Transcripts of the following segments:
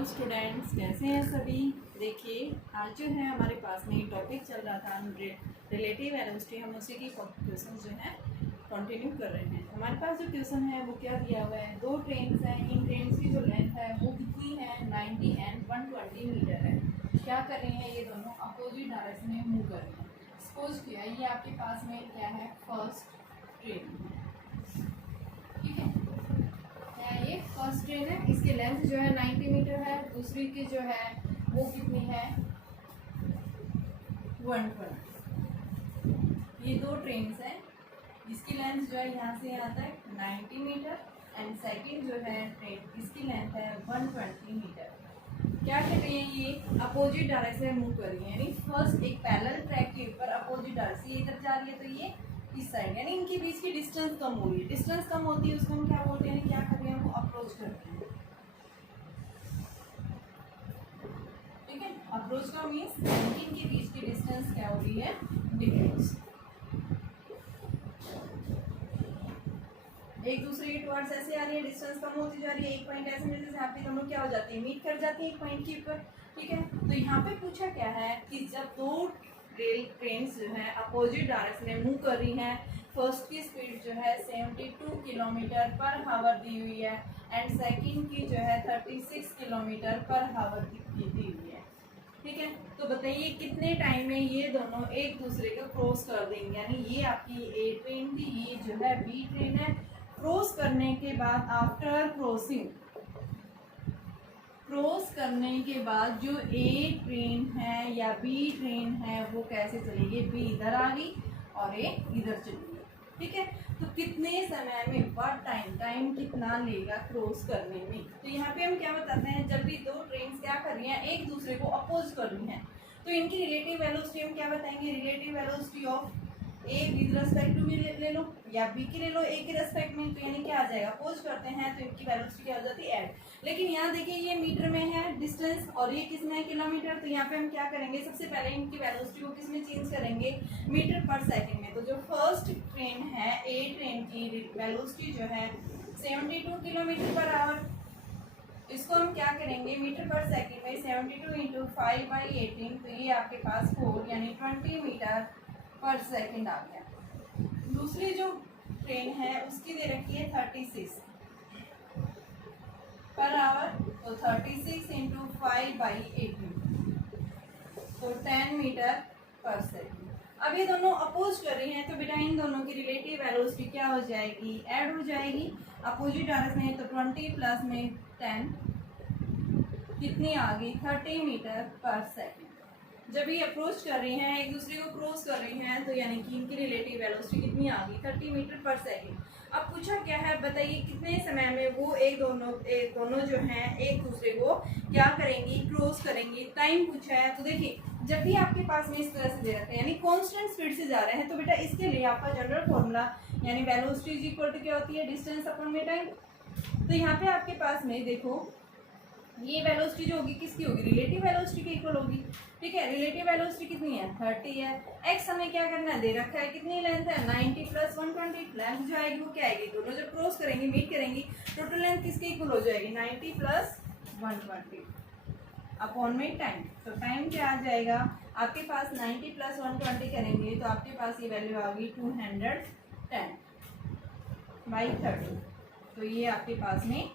Hello students, कैसे हैं सभी। देखिए, आज जो है हमारे पास में टॉपिक चल रहा था रिलेटिव वेलोसिटी। हम उसी की क्वेश्चन जो है कंटिन्यू कर रहे हैं। हमारे पास जो क्वेश्चन है वो क्या दिया हुआ है, दो ट्रेन्स हैं। इन ट्रेन्स की जो लेंथ है वो कितनी है, 90 एंड 120 मीटर है। क्या कर रहे हैं, ये दोनों अपोजिट डायरेक्शन में मूव कर रहे हैं। सपोज किया ये आपके पास में क्या है, फर्स्ट ट्रेन, ठीक है। ये फर्स्ट ट्रेन है, इसकी लेंथ जो है 90 मीटर है। दूसरी की जो है वो कितनी है, 120। ये दो ट्रेन्स हैं, इसकी लेंथ जो है यहाँ से यहाँ तक 90 मीटर एंड सेकंड जो है ट्रेन, इसकी लेंथ है 120 मीटर। क्या कर रही है, ये अपोजिट डायरेक्शन में मूव कर रही है। यानी फर्स्ट एक पैरेलल ट्रैक के ऊपर अपोजिट डायरेक्शन, ये इधर जा रही है तो ये इस साइड, यानी इनके बीच की डिस्टेंस कम हो रही है। डिस्टेंस कम होती है उसको हम क्या बोलते हैं, क्या कर रहे हैं, वो अप्रोच करते हैं, ठीक है। अप्रोच का मीन्स इनके बीच की डिस्टेंस क्या हो रही है, डिक्रीज। एक दूसरे के टुवर्ड्स ऐसे आ रही है, डिस्टेंस कम होती जा रही है। एक पॉइंट ऐसे में जैसे यहाँ पे दोनों क्या हो जाती है, मीट कर जाती है एक पॉइंट के ऊपर, ठीक है। तो यहाँ पे पूछा क्या है कि जब दो रेल ट्रेन्स जो है अपोजिट डायरेक्शन में मूव कर रही हैं, फर्स्ट की स्पीड जो है 72 किलोमीटर पर हावर दी हुई है एंड सेकंड की जो है 36 किलोमीटर पर हावर दी हुई है, ठीक है। तो बताइए कितने टाइम में ये दोनों एक दूसरे को क्रॉस कर देंगे। यानी ये आपकी ए ट्रेन थी, ये जो है बी ट्रेन है। क्रॉस करने के बाद आफ्टर क्रॉसिंग, क्रॉस करने के बाद जो ए ट्रेन है या बी ट्रेन है वो कैसे चलेगी, बी इधर आ गई और ए इधर चली गई, ठीक है। तो कितने समय में, व्हाट टाइम, टाइम कितना लेगा क्रॉस करने में। तो यहाँ पे हम क्या बताते हैं, जब भी दो ट्रेन क्या कर रही हैं, एक दूसरे को अपोज कर रही हैं, तो इनकी रिलेटिव वेलोसिटी हम क्या बताएंगे, relative velocity of A with respect to B ले लो या बी की ले लो ए के रेस्पेक्ट में। तो यानी क्या आ जाएगा, अपोज करते हैं तो इनकी वेलोसिटी क्या हो जाती है, ऐड। लेकिन यहाँ देखिए ये मीटर में है डिस्टेंस और ये किस में है, किलोमीटर। तो यहाँ पे हम क्या करेंगे, सबसे पहले इनकी वेलोसिटी को किस में चेंज करेंगे, मीटर पर सेकंड में। तो जो फर्स्ट ट्रेन है ए ट्रेन की वेलोसिटी जो है 72 किलोमीटर पर आवर, इसको हम क्या करेंगे मीटर पर सेकंड में 72 इंटू 5/18, तो ये आपके पास 4 यानी 20 मीटर पर सेकंड आ गया। दूसरी जो ट्रेन है उसकी दे रखी है 36 पर आवर, तो 36 इंटू 5/18 तो 10 मीटर पर सेकंड। अब ये दोनों अपोज कर रही हैं, तो बेटा इन दोनों की रिलेटिव वेलोसिटी क्या हो जाएगी, ऐड हो जाएगी। अपोजिट डायरेक्शन में तो 20 प्लस में 10 कितनी आ गई, 30 मीटर पर सेकंड। जब ये अप्रोच कर रही हैं, एक दूसरे को क्रॉस कर रही हैं, तो यानी कि इनकी रिलेटिव वेलोसिटी कितनी आ गई, 30 मीटर पर सेकंड। अब पूछा क्या है, बताइए कितने समय में वो एक दोनों जो हैं एक दूसरे को क्या करेंगी, क्रॉस करेंगी। टाइम पूछा है, तो देखिए जब भी आपके पास में इस तरह से दे रखते हैं यानी कांस्टेंट स्पीड से जा रहे हैं, तो बेटा इसके लिए आपका जनरल फॉर्मूला यानी वेलोसिटी इज इक्वल टू क्या होती है, डिस्टेंस अपॉन में टाइम। तो यहाँ पे आपके पास में देखो ये वेलोसिटी जो होगी किसकी होगी, रिलेटिव वेलोसिटी के इक्वल होगी, ठीक है। रिलेटिव वेलोसिटी कितनी है, 30 है। एक्स हमें क्या करना है, दे रखा है, कितनी लेंथ है 90 प्लस 120। लेंथ जो आएगी वो क्या आएगी, दोनों जब क्रॉस करेंगे मीट करेंगी, टोटल लेंथ किसके इक्वल हो जाएगी, 90 प्लस 120 अपॉन में टाइम। तो टाइम क्या आ जाएगा आपके पास, 90 प्लस 120 करेंगे तो आपके पास ये वैल्यू आ गई 210/30। तो ये आपके पास में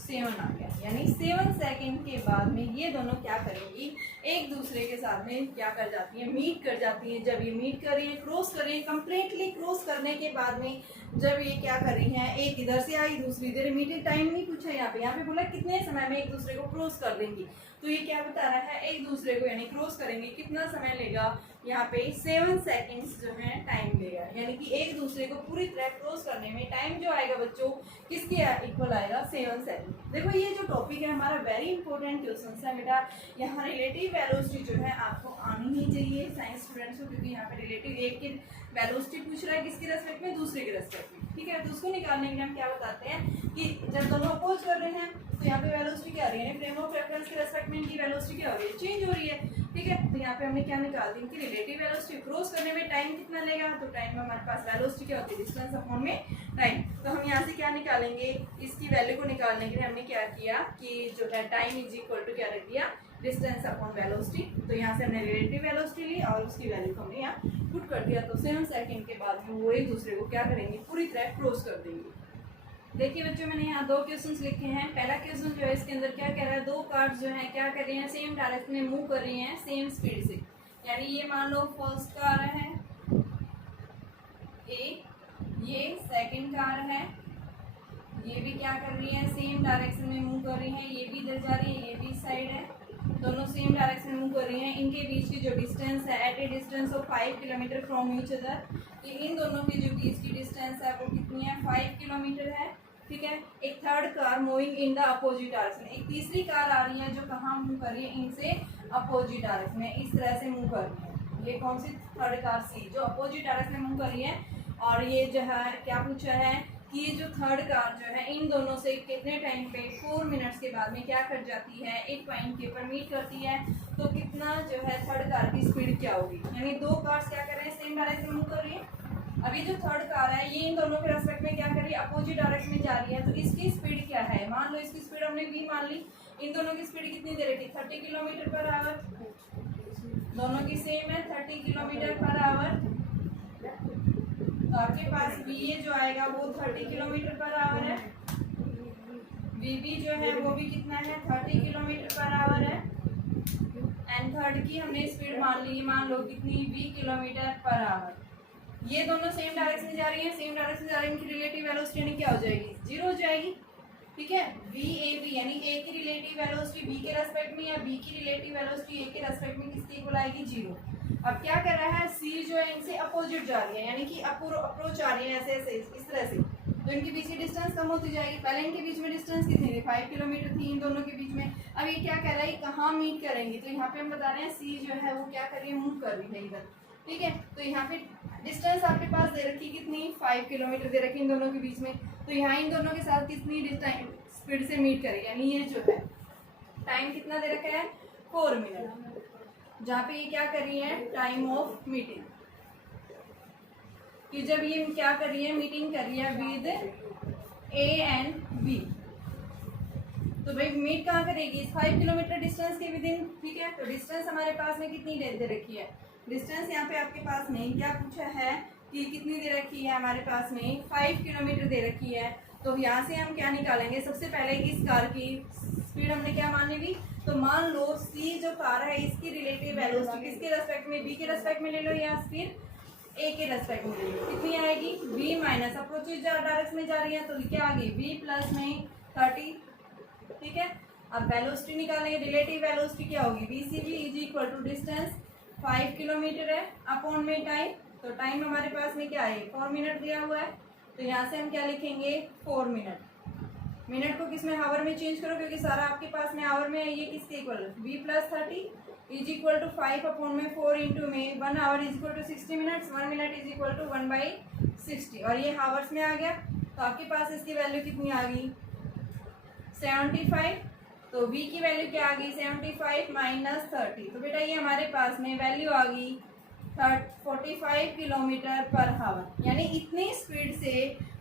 7 आ गया। यानी 7 सेकंड के बाद में ये दोनों क्या करेंगी, एक दूसरे के साथ में क्या कर जाती हैं, मीट कर जाती हैं। जब ये मीट कर रही हैं, क्रॉस कर रही हैं, कंप्लीटली क्रॉस करने के बाद में जब ये क्या कर रही हैं, एक इधर से आई दूसरी इधर, मीटिंग टाइम नहीं पूछा यहाँ पे बोला कितने समय में एक दूसरे को क्रॉस कर देंगी। तो ये क्या बता रहा है, एक दूसरे को यानी क्रॉस करेंगे, कितना समय लेगा, यहाँ पे 7 सेकंड्स जो है टाइम लेगा। यानी कि एक दूसरे को पूरी तरह क्रॉस करने में टाइम जो आएगा बच्चों किसके इक्वल आएगा, 7 सेकंड। देखो ये जो टॉपिक है हमारा वेरी इंपॉर्टेंट क्वेश्चन है बेटा। यहाँ रिलेटिव वेलोसिटी जो है आपको आनी ही चाहिए साइंस स्टूडेंट्स को, क्योंकि यहाँ पे रिलेटिव एक की वेलोसिटी पूछ रहा है किसके रेस्पेक्ट में, दूसरे के रेस्पेक्ट में, ठीक है। तो उसको निकालने के लिए हम क्या बताते हैं कि जब दोनों अपोज कर रहे हैं तो यहाँ पे वेलोसिटी क्या आ रही है, फ्रेम ऑफ रेफरेंस के रेस्पेक्ट में इनकी वेलोसिटी क्या हो रही है, चेंज हो रही है, ठीक है। तो यहाँ पे हमने क्या निकाल दी, इनकी रिलेटिव वेलोसिटी। क्रॉस करने में टाइम कितना लेगा, तो टाइम में हमारे पास वेलोसिटी क्या होती है, डिस्टेंस अपॉन में राइट। तो हम यहाँ से क्या निकालेंगे, इसकी वैल्यू को निकालने के लिए हमने क्या किया कि जो है टाइम इज इक्वल टू क्या रख दिया, डिस्टेंस अपॉन वेलोसिटी। तो यहाँ से हमने रिलेटिव वेलोसिटी ली और उसकी वैल्यू को हमने यहाँ पुट कर दिया। तो 7 सेकंड के बाद में वो एक दूसरे को क्या करेंगे, पूरी तरह क्रॉस कर देंगे। देखिए बच्चों, मैंने यहाँ 2 क्वेश्चंस लिखे हैं। पहला क्वेश्चन जो है इसके अंदर क्या कह रहा है, 2 कार्स जो है क्या कर रही हैं, सेम डायरेक्शन में मूव कर रही हैं सेम स्पीड से। यानी ये मान लो फर्स्ट कार है ए, ये सेकंड कार है, ये भी क्या कर रही है, सेम डायरेक्शन में मूव कर रही है। ये भी इधर जा रही है, ये भी साइड है, दोनों सेम डायरेक्शन में मूव कर रही हैं। इनके बीच की जो डिस्टेंस है at a distance of 5 kilometre from each other, कि इन दोनों की जो बीच की डिस्टेंस है वो कितनी है, 5 किलोमीटर है। ठीक है। एक third car moving in the opposite direction, एक तीसरी कार आ रही है जो कहाँ मूव कर रही है, इनसे अपोजिट डायरेक्शन में, इस तरह से मूव कर रही है। ये कौन सी थर्ड कार सी, जो अपोजिट डायरेक्शन में मूव कर रही है। और ये जो है क्या पूछा है कि ये जो थर्ड कार जो है इन दोनों से कितने टाइम पे 4 मिनट्स के बाद में क्या कर जाती है, एक पॉइंट के ऊपर मीट करती है। तो कितना जो है थर्ड कार की स्पीड क्या होगी, यानी 2 कार्स क्या कर रहे हैं, सेम डायरेक्शन में मूव कर रही है। अभी जो थर्ड कार है ये इन दोनों के रेस्पेक्ट में क्या कर रही है, अपोजिट डायरेक्शन में जा रही है। तो इसकी स्पीड क्या है, मान लो इसकी स्पीड हमने v मान ली। इन दोनों की स्पीड कितनी दे रखी, 30 किलोमीटर पर आवर, दोनों की सेम है 30 किलोमीटर पर आवर। तो आपके पास va जो आएगा वो 30 किलोमीटर पर आवर है, vb जो है वो भी कितना है, 30 किलोमीटर पर आवर है। एंड थर्ड की हमने स्पीड मान ली, मान लो कितनी, v किलोमीटर पर आवर। ये दोनों सेम डायरेक्शन में जा रही है, सेम डायरेक्शन में जा रही है, इनकी रिलेटिव वेलोसिटी क्या हो जाएगी, 0 हो जाएगी। ठीक है। VAB यानी ए की रिलेटिव वेलोसिटी बी के रेस्पेक्ट में, या बी की रिलेटिव वेलोसिटी ए के रेस्पेक्ट में किसकी इक्वल आएगी, 0। अब क्या कर रहा है, सी जो है इनसे अपोजिट जा रही है, यानी कि अप्रोच आ रही है ऐसे ऐसे इस तरह से। तो इनके बीच की डिस्टेंस कम होती जाएगी। पहले इनके बीच में डिस्टेंस कितनी थी, 5 किलोमीटर थी इन दोनों के बीच में। अब ये क्या कह रहा है, कहाँ मीट करेंगे, तो यहाँ पे हम बता रहे हैं सी जो है वो क्या कर रही है, मूव कर रही है इधर। ठीक है। तो यहाँ पे डिस्टेंस आपके पास दे रखी कितनी, 5 किलोमीटर दे रखी इन दोनों के बीच में। तो यहाँ इन दोनों के साथ कितनी स्पीड से मीट करेगी, यानी ये जो है टाइम कितना दे रखा है, 4 मिनट, जहाँ पे ये क्या कर रही है, टाइम ऑफ मीटिंग, कि जब ये क्या कर रही है, मीटिंग कर रही है विद ए एंड बी। तो भाई मीट कहाँ करेगी, 5 किलोमीटर डिस्टेंस के विद इन। ठीक है। तो डिस्टेंस हमारे पास में कितनी दे रखी है, डिस्टेंस यहाँ पे आपके पास में क्या पूछा है कि कितनी दे रखी है, हमारे पास में 5 किलोमीटर दे रखी है। तो यहाँ से हम क्या निकालेंगे, सबसे पहले इस कार की स्पीड हमने क्या मानी भी, तो मान लो सी जो कार है इसकी रिलेटिव वेलोसिटी किसके रेस्पेक्ट में, बी के रेस्पेक्ट में ले लो, या फिर ए के रेस्पेक्ट में ले लो। कितनी आएगी, v माइनस अप्रोच डायरेक्शन में जा रही है, तो क्या आ गई, v प्लस में 30। ठीक है। अब वेलोसिटी निकालेंगे, रिलेटिव वेलोसिटी क्या होगी, vcv is equal to distance 5 kilometre है अपॉन में टाइम। तो टाइम हमारे पास में क्या है, 4 मिनट दिया हुआ है। तो यहाँ से हम क्या लिखेंगे, 4 मिनट। मिनट को किस में, हावर में चेंज करो, क्योंकि सारा आपके पास में आवर में है। ये किसके इक्वल, v plus 30 is equal to 5 upon में 4 इंटू में 1 hour is equal to 60 minutes, 1 minute is equal to 1/60, और ये हावर्स में आ गया। तो आपके पास इसकी वैल्यू कितनी आ गई, 75। तो v की वैल्यू क्या आ गई, 75 माइनस 30। तो बेटा ये हमारे पास में वैल्यू आ गई 45 किलोमीटर पर हावर। यानी इतनी स्पीड से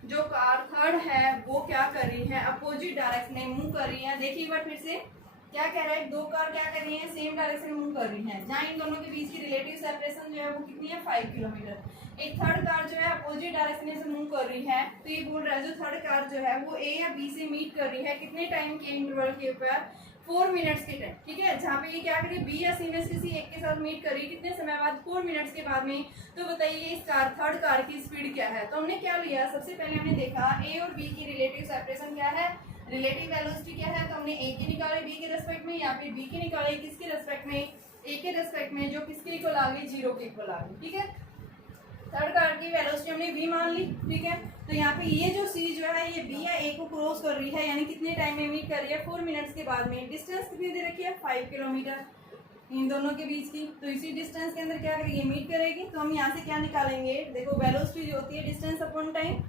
जो कार थर्ड है वो क्या कर रही है, अपोजिट डायरेक्शन में मूव कर रही है। देखिए एक बार फिर से क्या कह रहा है, 2 कार क्या कर रही है, सेम डायरेक्शन में मूव कर रही है, जहाँ इन दोनों के बीच की रिलेटिव सेपरेशन जो है वो कितनी है, 5 किलोमीटर। एक थर्ड कार जो है अपोजिट डायरेक्शन से मूव कर रही है। तो ये बोल रहा है जो थर्ड कार जो है वो ए या बी से मीट कर रही है, कितने टाइम के इंटरवल के ऊपर, 4 मिनट्स के टाइम। ठीक है। जहाँ पे ये क्या करिए, बी या सी में से किसी एक के साथ मीट करिए, कितने समय बाद, 4 मिनट्स के बाद में। तो बताइए इस कार थर्ड कार की स्पीड क्या है। तो हमने क्या लिया, सबसे पहले हमने देखा ए और बी की रिलेटिव सेपरेशन क्या है, रिलेटिव वेलोसिटी क्या है। तो हमने ए की निकाली बी के रेस्पेक्ट में, या फिर बी की निकाली किसके रेस्पेक्ट में, ए के रेस्पेक्ट में, जो किसके इक्वल आ गई, 0 के इक्वल आ गई। ठीक है। थर्ड कार की वेलोसिटी हमने v मान ली। ठीक है। तो यहाँ पे ये जो c जो है ये b या a को क्रॉस कर रही है, यानी कितने टाइम में मीट कर रही है, 4 मिनट्स के बाद में। डिस्टेंस कितनी दे रखी है, 5 किलोमीटर इन दोनों के बीच की। तो इसी डिस्टेंस के अंदर क्या करेगी, मीट करेगी। तो हम यहाँ से क्या निकालेंगे, देखो वेलोसिटी जो होती है डिस्टेंस अपॉन टाइम।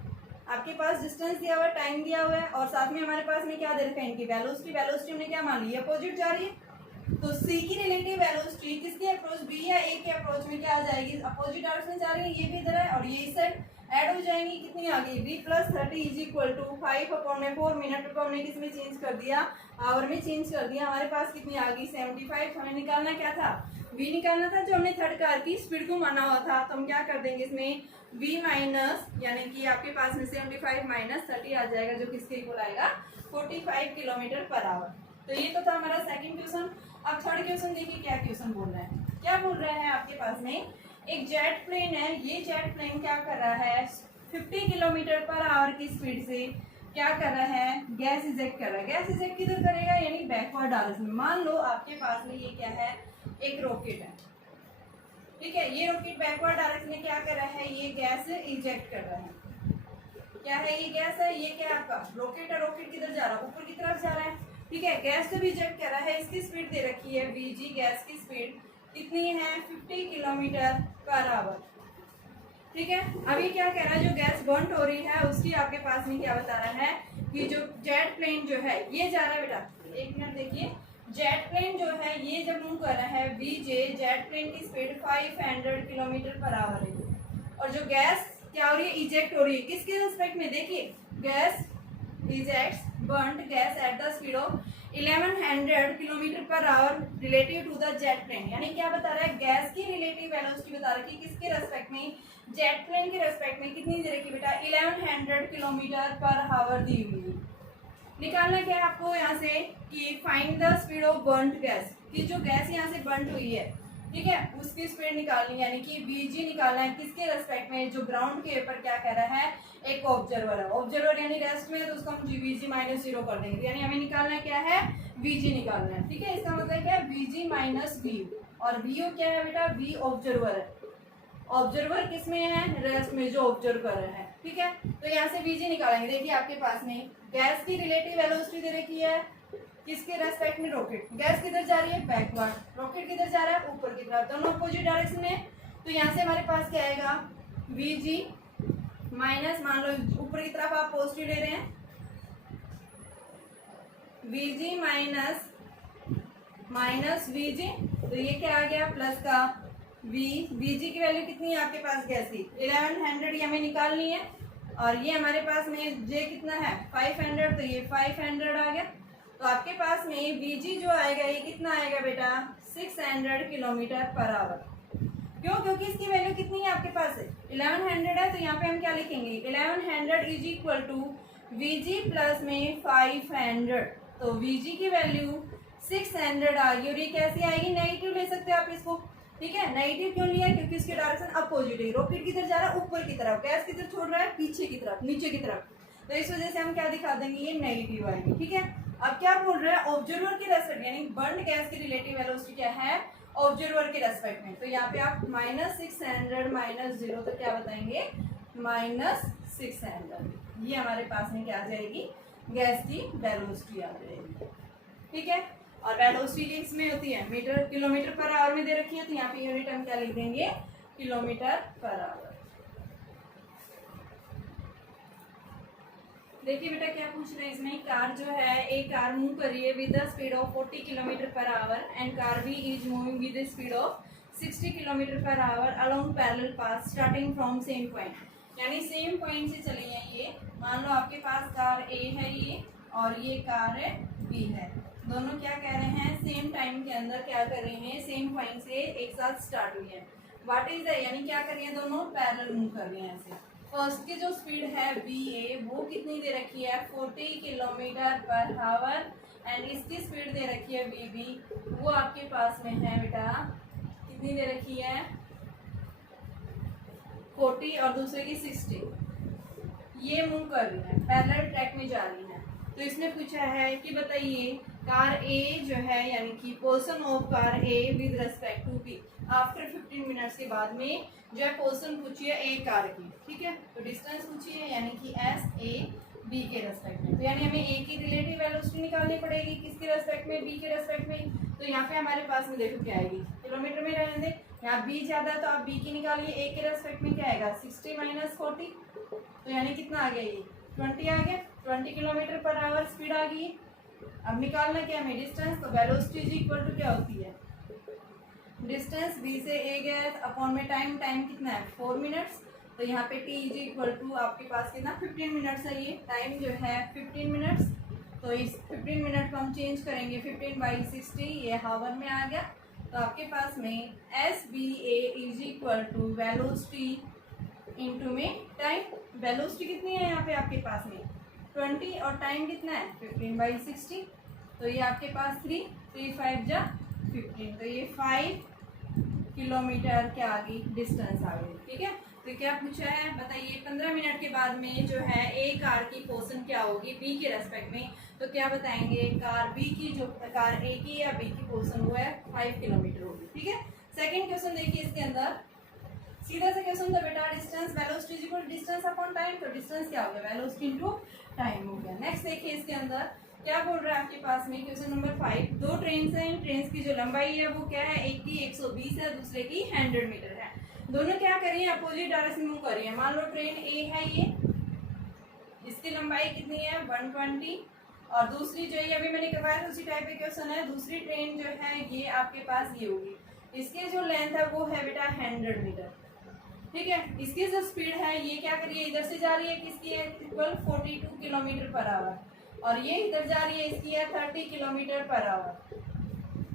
आपके पास डिस्टेंस दिया हुआ है, टाइम दिया हुआ है, और साथ में हमारे पास में क्या दे रखा है, इनकी वेलोसिटी। वेलोसिटी हमने क्या मान ली, अपोजिट जा रही है। तो सी की रिलेटिव वेलोसिटी किसके अप्रोच, बी या ए के अप्रोच में क्या आ जाएगी, अपोजिट डायरेक्शन में जा रही है, ये भी इधर है और ये इस साइड ऐड हो जाएंगी, कितनी आ गई b + 30 is equal to 5/4 minute को हमने किस में चेंज कर दिया, आवर में चेंज कर दिया, हमारे पास कितनी आ गई 75। हमें निकालना क्या था, v निकालना था, जो हमने थर्ड कार की स्पीड को माना हुआ था। तो हम क्या कर देंगे इसमें v माइनस, यानी कि आपके पास में 75 माइनस 30 आ जाएगा, जो किसके इक्वल आएगा 45 किलोमीटर पर आवर। तो ये तो था हमारा सेकंड क्वेश्चन। अब थर्ड क्वेश्चन देखिए क्या क्वेश्चन बोल रहे हैं, क्या बोल रहे हैं आपके पास में एक जेट प्लेन है, ये जेट प्लेन क्या कर रहा है 50 किलोमीटर पर आवर की स्पीड से क्या कर रहा है, गैस इजेक्ट कर रहा है। गैस इजेक्ट किधर करेगा, यानी बैकवर्ड डायरेक्शन में। मान लो आपके पास में ये क्या है, एक रॉकेट है, ठीक है, ये रॉकेट बैकवर्ड डायरेक्शन में क्या कर रहा है, ये गैस इजेक्ट कर रहा है। क्या है, ये गैस है, ये क्या है आपका रॉकेट है, रॉकेट किधर जा रहा है, ऊपर की तरफ जा रहा है, ठीक है, गैस जब इजेक्ट कर रहा है, इसकी स्पीड दे रखी है vg, गैस की स्पीड कितनी है 50 किलोमीटर पर आवर, ठीक है। अब ये क्या कह रहा है, जो गैस बर्न हो रही है उसकी आपके पास में क्या बता रहा है कि जो जेट प्लेन जो है ये जा रहा है, बेटा एक मिनट देखिए, जेट प्लेन जो है ये जब मूव कर रहा है वीजे, जेट प्लेन की स्पीड 500 किलोमीटर पर आवर है, और जो गैस क्या हो रही है, इजेक्ट हो रही है, किसके रिस्पेक्ट में, देखिए gas ejects burned gas at the speed of 1100 kilometre per hour relative to the jet plane. यानी क्या बता रहा है, गैस की रिलेटिव वेलोसिटी बता रहा है कि किसके रेस्पेक्ट में, जेट प्लेन के रेस्पेक्ट में कितनी दे रखी बेटा 1100 किलोमीटर पर आवर दी हुई है। निकालना क्या है आपको यहाँ से कि find the speed of burned gas, कि जो गैस यहाँ से बर्न्ड हुई है, ठीक है, उसकी स्पीड निकालनी है, यानी कि vg निकालना है किसके रेस्पेक्ट में, जो ग्राउंड के ऊपर क्या कह रहा है, एक ऑब्जर्वर है, ऑब्जर्वर यानी रेस्ट में, तो उसको हम vg माइनस 0 कर देंगे, यानी हमें निकालना क्या है vg निकालना है, ठीक है। इसका मतलब क्या है vg माइनस v, और vo क्या है बेटा, v ऑब्जर्वर है, ऑब्जर्वर किस में है, रेस्ट में, जो ऑब्जर्व कर रहा है, ठीक है। तो यहाँ से vg निकालेंगे। देखिए आपके पास में गैस की रिलेटिव वेलोसिटी दे रखी है, किसके रेस्पेक्ट में, रॉकेट, गैस किधर जा रही है बैकवर्ड, रॉकेट किधर जा रहा है ऊपर की तरफ, दोनों अपोजिट डायरेक्शन में। तो यहाँ से हमारे पास क्या आएगा vg माइनस, मान लो ऊपर की तरफ आप पॉजिटिव ले रहे हैं, vg माइनस vg, तो ये क्या आ गया प्लस का vg की वैल्यू कितनी है आपके पास, गैस की 1100, ये हमें निकालनी है, और ये हमारे पास में j कितना है 500, तो ये 500 आ गया। तो आपके पास में vg जो आएगा ये कितना आएगा बेटा 600 किलोमीटर पर आवर। क्यों, क्योंकि इसकी वैल्यू कितनी है आपके पास है 1100 है, तो यहाँ पे हम क्या लिखेंगे 1100 is equal to vg plus में 500, तो vg की वैल्यू 600 आ गई, और ये कैसे आएगी, नेगेटिव ले सकते हैं आप इसको, ठीक है। नेगेटिव क्यों लिया, क्योंकि इसके डायरेक्शन अपोजिट है, रॉकेट किधर जा रहा है ऊपर की तरफ, गैस किधर छोड़ रहा है पीछे की तरफ, नीचे की तरफ, तो इस वजह से हम क्या दिखा देंगे, ये नेगेटिव आएगी, ठीक है। अब क्या बोल रहे हैं, ऑब्जर्वर के रेस्पेक्ट, यानी बर्न्ड गैस की रिलेटिव वेलोसिटी क्या है ऑब्जर्वर के रेस्पेक्ट में, तो यहाँ पे आप -600 माइनस 0, तो क्या बताएंगे -600, ये हमारे पास में क्या आ जाएगी गैस की वेलोसिटी आ जाएगी, ठीक है। और वेलोसिटी इसमें होती है मीटर किलोमीटर पर आवर में दे रखी है, तो यहाँ पे यूनिट हम क्या लिख देंगे किलोमीटर पर आवर। देखिए बेटा क्या पूछ रहे हैं इसमें, कार जो है एक कार मूव कर रही है with the speed of 40 kilometre per hour and car B is moving with the speed of 60 kilometre per hour along parallel path starting from same point, यानी सेम पॉइंट से चली है ये। मान लो आपके पास कार ए है ये, और ये कार है बी है, दोनों क्या कह रहे हैं सेम टाइम के अंदर क्या कर रहे हैं, सेम पॉइंट से एक साथ स्टार्ट हुई है। व्हाट इज द, यानी क्या कर रही है, दोनों पैरेलल मूव कर रही हैं ऐसे। फर्स्ट की जो स्पीड है VA वो कितनी दे रखी है 40 किलोमीटर पर आवर, एंड इसकी स्पीड दे रखी है VB, वो आपके पास में है बेटा कितनी दे रखी है 40, और दूसरे की 60। ये मूव कर रही है पैरेलल ट्रैक में जा रही है। तो इसने पूछा है कि बताइए कार A जो है, यानी कि position of car A with respect to B, after 15 minutes के बाद में जो है पोजीशन पूछी है A कार की, ठीक है। तो डिस्टेंस पूछी है यानी कि S A B के रेस्पेक्ट में, तो यानी हमें A की रिलेटिव वेलोसिटी निकालनी पड़ेगी किसके रेस्पेक्ट में, B के रेस्पेक्ट में। तो यहाँ पे हमारे पास में देखो क्या आएगी, किलोमीटर में रहने दे, यहाँ B ज्यादा है तो आप B की निकालिए, A के रेस्पेक्ट में क्या आएगा 60 माइनस 40, तो यानी कितना आ गया ये 20 आ गया, 20 किलोमीटर पर आवर स्पीड आ गई, अब निकालना क्या है डिस्टेंस, तो वेलोसिटी इज इक्वल टू क्या होती है, डिस्टेंस बी से ए गया अपॉन में टाइम, टाइम कितना है 4 मिनट्स, तो यहाँ पे टी इज इक्वल टू आपके पास कितना 15 मिनट्स है, ये टाइम जो है 15 मिनट्स, तो इस 15 मिनट को हम चेंज करेंगे 15/60, ये हावर में आ गया, तो आपके पास में S B A is equal to velocity into में टाइम, वेलोसिटी कितनी है यहाँ पे आपके पास में 20 और टाइम कितना है 15/60, तो ये आपके पास 3 5 जा 15, तो ये 5 किलोमीटर के आगे डिस्टेंस आ गई। ठीक है, तो क्या पूछा है बताइए 15 मिनट के बाद में जो है ए कार की पोजीशन क्या होगी बी के रेस्पेक्ट में, तो क्या बताएंगे कार बी की जो कार ए की या बी की पोजीशन वो है 5 किलोमीटर होगी। ठीक है, सेकंड क्वेश्चन देखिए, इसके अंदर सीधा सा क्वेश्चन था बेटा distance velocity is equal to distance upon time, तो डिस्टेंस क्या हो गया वेलोसिटी इनटू टाइम हो गया। नेक्स्ट देखिए इसके अंदर क्या बोल रहा है आपके पास में क्वेश्चन नंबर 5, दो ट्रेन हैं, ट्रेन की जो लंबाई है वो क्या है, एक की 120 है दूसरे की 100 मीटर है, दोनों क्या कर रही है अपोजिट डायरेक्शन मूव कर रही है। मान लो ट्रेन ए है ये, इसकी लंबाई कितनी है 120, और दूसरी जो है अभी मैंने करवाया था उसी टाइप का क्वेश्चन है, दूसरी ट्रेन जो है ये आपके पास ये होगी, इसकी जो लेंथ है वो है बेटा 100 मीटर। ठीक है, इसकी जो स्पीड है ये क्या करिए इधर से जा रही है, किसकी है इक्वल 42 किलोमीटर पर आवर, और ये इधर जा रही है इसकी है 30 किलोमीटर पर आवर।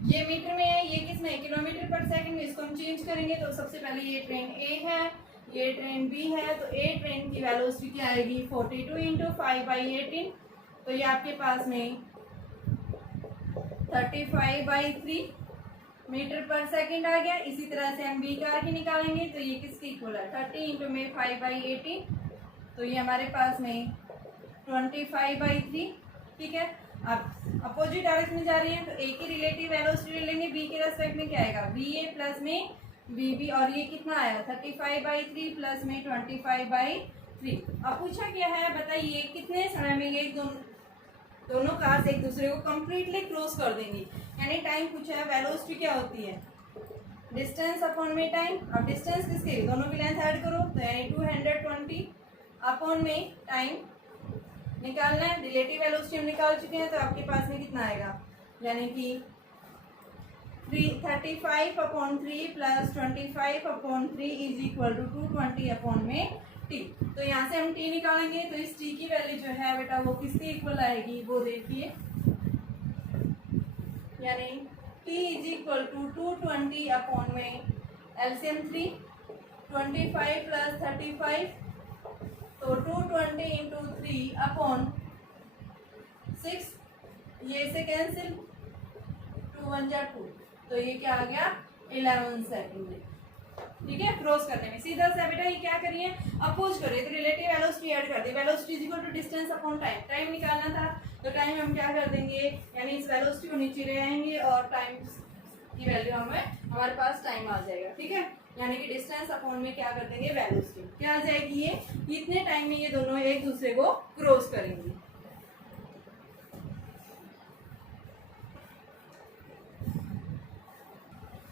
ये मीटर में है, ये किस में किलोमीटर पर सेकंड में, इसको हम चेंज करेंगे तो सबसे पहले ये ट्रेन ए है, ये ट्रेन बी है, तो ए ट्रेन की वेलोसिटी क्या आएगी 42 इंटू 5/18, तो ये आपके पास में 35/3 मीटर पर सेकंड आ गया। इसी तरह से हम बी कार की निकालेंगे तो ये किसके इक्वल है 30 इंटू में 5/18, तो ये हमारे पास में 25/3। ठीक है, अब अपोजिट डायरेक्शन में जा रही है तो ए की रिलेटिव वेलोसिटी ले लेंगे, बी के रेस्पेक्ट में क्या आएगा बी ए प्लस में बी बी, और ये कितना आया 35/3 प्लस में 25/3। अब पूछा क्या है बताइए कितने समय में ये दोनों कार्स एक दूसरे को कंप्लीटली क्रॉस कर देंगी, यानी टाइम पूछा है वेलोसिटी क्या होती है डिस्टेंस अपॉन में टाइम। अब डिस्टेंस किसके दोनों की लेंथ ऐड करो तो यानी 220 अपॉन में टाइम निकालना है, रिलेटिव वेलोसिटी हम निकाल चुके हैं, तो आपके पास में कितना आएगा यानी कि 35/3 plus 25/3 is equal to 220 upon में टी। तो यहाँ से हम टी निकालेंगे तो इस टी की वैल्यू जो है बेटा वो किसके इक्वल आएगी वो देखिए, यानी t is equal to 220 upon में एलसीएम 3 25 प्लस 35, तो 220 इंटू 3 अपॉन 6, ये से कैंसिल 2 1 जा 2, तो ये क्या आ गया 11 सेकेंड। ठीक है, क्रॉस करने में सीधा सा बेटा ये क्या करिए अपोज करिए, तो रिलेटिव वेलोसिटी ऐड कर दी, velocity is equal to distance upon time, time निकालना था तो टाइम हम क्या कर देंगे यानी इस वेलोसिटी को नीचे ले आएंगे और टाइम की वैल्यू हमारे पास टाइम आ जाएगा। ठीक है, यानी कि डिस्टेंस अपॉन में क्या कर देंगे वेलोसिटी क्या आ जाएगी, ये इतने टाइम में ये दोनों एक दूसरे को क्रॉस करेंगे।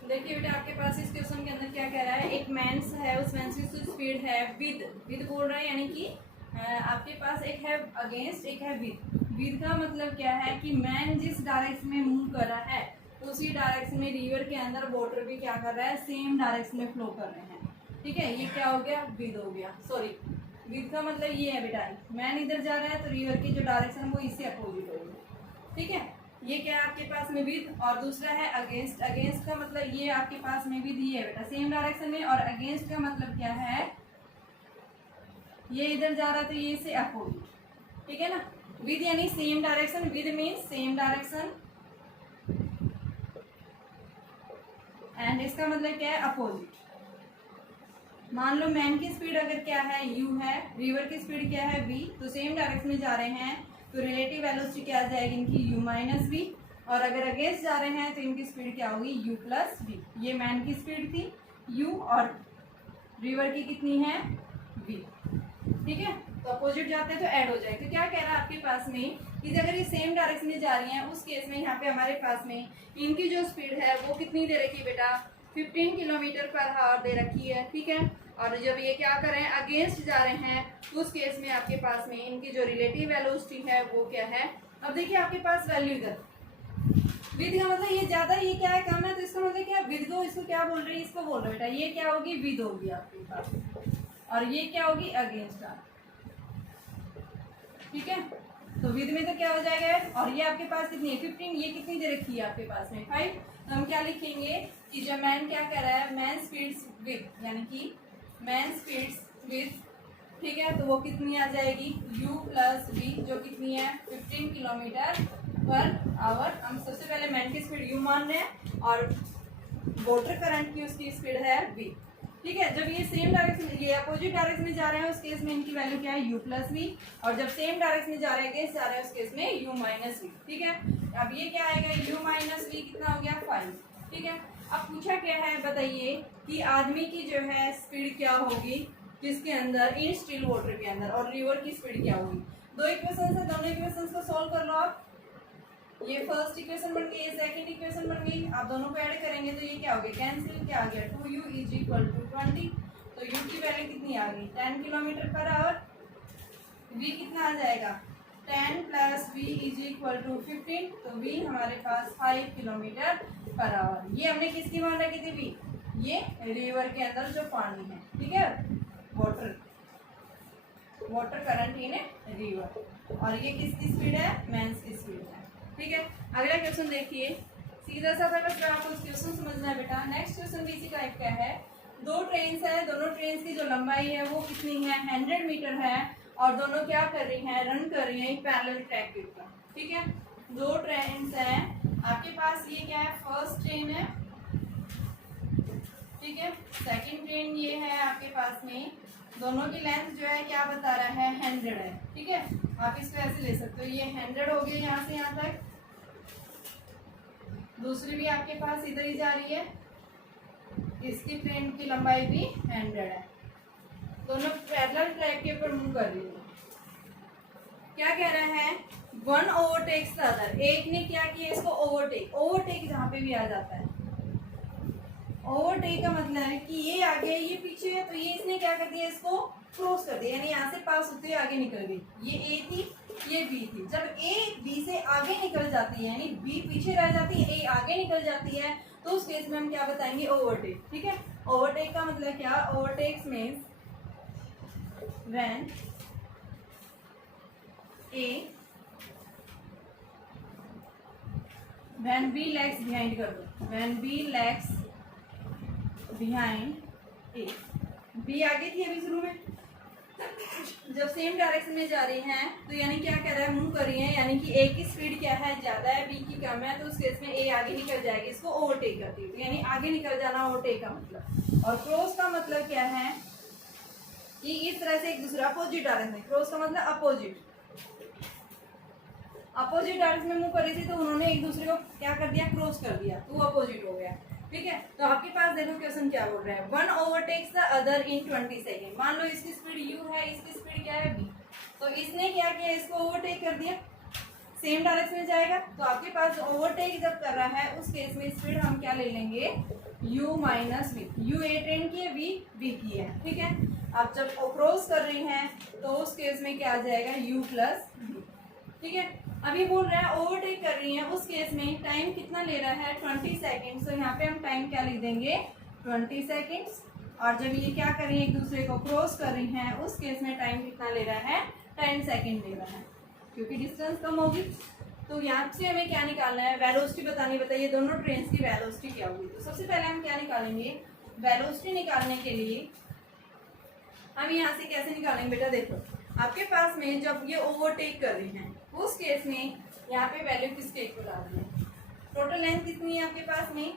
देखिए बेटा आपके पास इस क्वेश्चन के अंदर क्या कह रहा है, एक मैंस है, उस मैंस की स्पीड है विद बोल रहा है, यानी कि आपके पास एक है अगेंस्ट एक है विद का मतलब क्या है कि मैन जिस डायरेक्शन में मूव कर रहा है उसी डायरेक्शन में रिवर के अंदर वाटर भी क्या कर रहा है सेम डायरेक्शन में फ्लो कर रहे हैं। ठीक है, ये क्या हो गया विद हो गया, सॉरी विद का मतलब ये है बेटा मैन इधर जा रहा है तो रिवर की जो डायरेक्शन वो इससे अपोजिट होगी। ठीक है, ये क्या है आपके पास में विद, और दूसरा है अगेंस्ट, अगेंस्ट का मतलब ये आपके पास में विद ये है बेटा सेम डायरेक्शन में, और अगेंस्ट का मतलब क्या है ये इधर जा रहा तो ये से अपोजिट। ठीक है ना, विद यानी same direction, with means same direction, and इसका मतलब क्या है अपोजिट। मान लो मैन की स्पीड अगर क्या है u है, रिवर की स्पीड क्या है v, तो सेम डायरेक्शन में जा रहे हैं तो रिलेटिव वेलोसिटी क्या आ जाएगी इनकी u माइनस v, और अगर अगेंस्ट जा रहे हैं तो इनकी स्पीड क्या होगी u प्लस v। ये मैन की स्पीड थी u और रिवर की कितनी है v। ठीक है, तो अपोजिट जाते हैं तो ऐड हो जाए, तो क्या कह रहा है आपके पास में कि अगर ये सेम डायरेक्शन में जा रही हैं उस केस में यहाँ पे हमारे पास में इनकी जो स्पीड है वो कितनी दे रखी है बेटा 15 किलोमीटर पर आवर दे रखी है। ठीक है, और जब ये क्या कर रहे हैं अगेंस्ट जा रहे हैं उस केस में आपके पास में इनकी जो रिलेटिव वेलोसिटी है वो क्या है अब देखिए आपके पास वैल्यू इधर, विद का मतलब ये ज्यादा, ये क्या है कम है, तो इसका मतलब क्या विद को, इसको क्या बोल रहे हैं, इसको बोल रहे बेटा, ये क्या होगी विद होगी आपके पास, और ये क्या होगी अगेंस्ट आर, ठीक है। तो विद में तो क्या हो जाएगा, और ये आपके पास कितनी है 15, ये कितनी दे रखी है आपके पास में 5, तो हम क्या लिखेंगे कि जब मैन क्या कह रहा है, मैन स्पीड्स विद, यानी कि मैन स्पीड्स विद, ठीक है, तो वो कितनी आ जाएगी u प्लस v, जो कितनी है 15 किलोमीटर पर आवर। हम सबसे पहले मैन की स्पीड u मान रहे हैं और वाटर करंट की उसकी स्पीड है v, ठीक है। जब ये सेम डायरेक्शन, ये अपोजिट डायरेक्शन में जा रहे हैं उस केस में इनकी वैल्यू क्या है u प्लस वी, और जब सेम डायरेक्शन में जा रहे हैं जा रहे हैं उस केस में u माइनस वी, ठीक है। अब ये क्या आएगा u माइनस वी, कितना हो गया 5, ठीक है। अब पूछा क्या है बताइए कि आदमी की जो है स्पीड क्या होगी किसके अंदर, इन स्टिल वाटर के अंदर, और रिवर की स्पीड क्या होगी। दो इक्वेशन है, दोनों इक्वेशन को सोल्व कर लो आप। ये फर्स्ट इक्वेशन बन गई, ये सेकंड इक्वेशन बन गई, आप दोनों को ऐड करेंगे तो ये क्या हो गया कैंसिल, क्या आ गया 2u इज इक्वल टू 20, तो u की वैल्यू कितनी आ गई 10 किलोमीटर पर आवर, v कितना आ जाएगा 10 plus v is equal to 15, तो v हमारे पास 5 किलोमीटर पर आवर। ये हमने किसकी मान रखी थी v, ये रिवर के अंदर जो पानी है, ठीक है, वाटर करंट इन रिवर, और ये किसकी स्पीड है मैंस की स्पीड है, ठीक है। अगला क्वेश्चन देखिए, सीधा सा था, बस आपको क्वेश्चन समझना है बेटा। नेक्स्ट क्वेश्चन भी इसी टाइप का है, दो ट्रेन्स है, दोनों ट्रेन्स की जो लंबाई है वो कितनी है 100 मीटर है, और दोनों क्या कर रही हैं, रन कर रही हैं पैरेलल ट्रैक के ऊपर, ठीक है। दो ट्रेन्स हैं आपके पास, ये क्या है फर्स्ट ट्रेन है, ठीक है, सेकंड ट्रेन ये है आपके पास में, दोनों की लेंथ जो है क्या बता रहा है 100 है, ठीक है। आप इसको ऐसे ले सकते हो, ये 100 हो गई यहाँ से यहाँ तक, दूसरी भी आपके पास इधर ही जा रही है, इसकी ट्रेन की लंबाई भी 100 है, दोनों पैरेलल ट्रैक के ऊपर मूव कर रही है। क्या कह रहा है, वन ओवरटेक्स द अदर, एक ने क्या किया इसको ओवरटेक, ओवरटेक जहाँ पे भी आ जाता है, ओवरटेक का मतलब है कि ये आगे ये पीछे है, तो ये इसने क्या कर दिया इसको क्रॉस कर दिया, यानी यहाँ से पास होते हुए आगे निकल गई, ये ए थी ये बी थी। जब ए बी से आगे निकल जाती है, यानी बी पीछे रह जाती है, ए आगे निकल जाती है, तो उस केस में हम क्या बताएंगे ओवरटेक, ठीक है। ओवरटेक का मतलब क्या, overtakes means when A, when B lags behind कर दो, when B lags behind A, B आगे थी अभी शुरू में, जब सेम डायरेक्शन में जा रही हैं तो यानी क्या कर रहा है मूव कर रही है, यानी कि ए की स्पीड क्या है ज्यादा है, बी की कम है, तो उस केस में ए आगे निकल जाएगी, इसको ओवरटेक करती है, यानी आगे निकल जाना ओवरटेक का मतलब। और क्रॉस का मतलब क्या है कि इस तरह से एक दूसरा अपोजिट डायरेक्शन, क्रॉस का मतलब अपोजिट, अपोजिट डायरेक्शन में मूव कर रही थी तो उन्होंने एक दूसरे को क्या कर दिया क्रॉस कर दिया, तो वो अपोजिट हो गया, ठीक है। तो आपके पास देखो क्वेश्चन क्या बोल रहा है, one overtakes the other in 20 second. मान लो इसकी स्पीड u है, इसकी स्पीड क्या है v, तो इसने क्या किया इसको ओवरटेक कर दिया, सेम डायरेक्शन में जाएगा, तो आपके पास ओवरटेक जब कर रहा है उस केस में स्पीड हम क्या ले लेंगे u minus v, u A train की है, v b की है, ठीक है। आप जब क्रॉस कर रही हैं तो उस केस में क्या आ जाएगा u प्लस v, ठीक है। अभी बोल रहा है ओवरटेक कर रही है, उस केस में टाइम कितना ले रहा है 20 सेकेंड्स, तो यहाँ पे हम टाइम क्या लिख देंगे 20 सेकेंड्स, और जब ये क्या कर रही है एक दूसरे को क्रॉस कर रही हैं उस केस में टाइम कितना ले रहा है 10 सेकेंड ले रहा है, क्योंकि डिस्टेंस कम होगी। तो यहाँ से हमें क्या निकालना है, वेलोसिटी बतानी, बताइए दोनों ट्रेन की वेलोसिटी क्या होगी। तो सबसे पहले हम क्या निकालेंगे, वेलोसिटी निकालने के लिए हम यहाँ से कैसे निकालेंगे बेटा, देखो आपके पास में जब ये ओवरटेक कर रही हैं उस केस में यहाँ पे वैल्यू किसके इक्वल आ रही है, टोटल लेंथ कितनी है आपके पास में,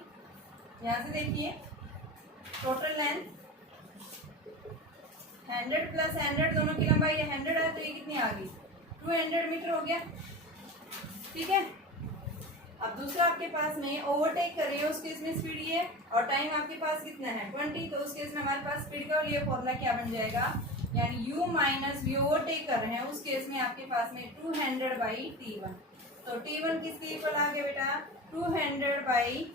यहाँ से देखिए टोटल लेंथ 100 प्लस 100, दोनों की लंबाई 100 है, तो ये कितनी आ गई 200 मीटर हो गया, ठीक है। अब दूसरा आपके पास में ओवरटेक कर रही है, उस केस में स्पीड ये है और टाइम आपके पास कितना है 20, तो उस केस में हमारे पास स्पीड का ये फॉर्मूला क्या बन जाएगा, यानी u माइनस वी, ओवरटेक कर रहे हैं उस केस में आपके पास में 200 बाई t1, तो t1 किसके इक्वल आ गया बेटा 200 by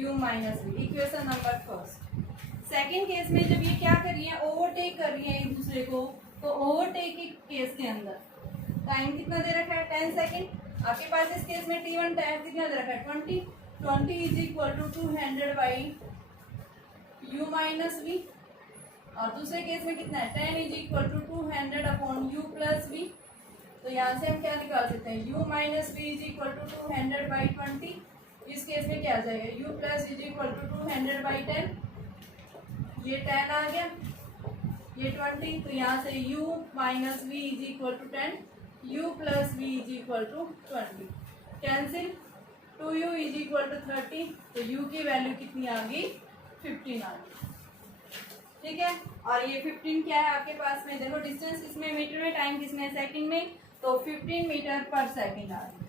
u minus v, equation number first. Second case में जब ये क्या कर रही है ओवरटेक कर रही है एक दूसरे को, तो ओवरटेक के केस के अंदर टाइम कितना दे रखा है 10 सेकेंड। आपके पास इस केस में T1 टाइम कितना दे रखा है 20 is equal to 200 by u minus v. और दूसरे केस में कितना है 10 is equal to 200 upon u plus v. तो यहाँ से हम क्या निकाल सकते हैं u minus v is equal to 200 by 20। इस केस में क्या आ जाएगा u plus is equal to 200 by 10। ये 10 आ गया, ये 20। तो यहाँ से u minus v is equal to 10, u plus v is equal to 20। Cancel, 2u is equal to 30। तो u की वैल्यू कितनी आ गई 15 आ गई। ठीक है, और ये 15 क्या है आपके पास में, देखो डिस्टेंस किसमें मीटर में, टाइम किसमें सेकंड में, तो 15 मीटर पर सेकंड आ रही।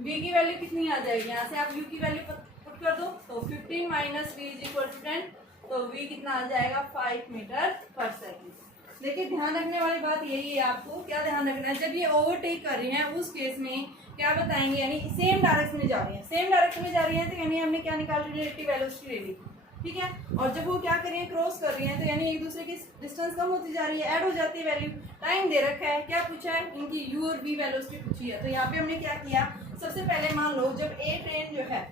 v की वैल्यू कितनी आ जाएगी, यहाँ से आप u की वैल्यू पुट कर दो। तो 15 minus v is equal to 10, तो v कितना आ जाएगा 5 मीटर पर सेकंड। देखिए ध्यान रखने वाली बात यही है, आपको क्या ध्यान रखना है, जब ये ओवरटेक कर रही हैं उस केस में क्या बताएंगे, यानी सेम डायरेक्शन में जा रही है, सेम डायरेक्शन में जा रही है तो यानी हमने क्या निकाल रिलेटिव वेलोसिटी ले ली। ठीक है, और जब वो क्या कर रही है क्रॉस कर रही है तो यानी एक दूसरे की डिस्टेंस कम होती जा रही है, ऐड हो जाती है वैल्यू। टाइम दे रखा है, क्या पूछा है, इनकी u और v वेलोसिटी पूछी है। तो यहाँ पे हमने क्या किया, सबसे पहले मान लो जब ए ट्रेन जो है